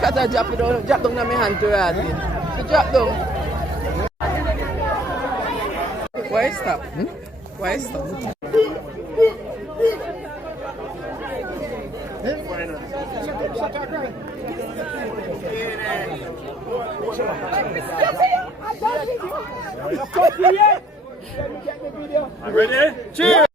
Kata drop down na my hand to Radin. So drop down. Why stop? Why stop? I'm ready? Cheers!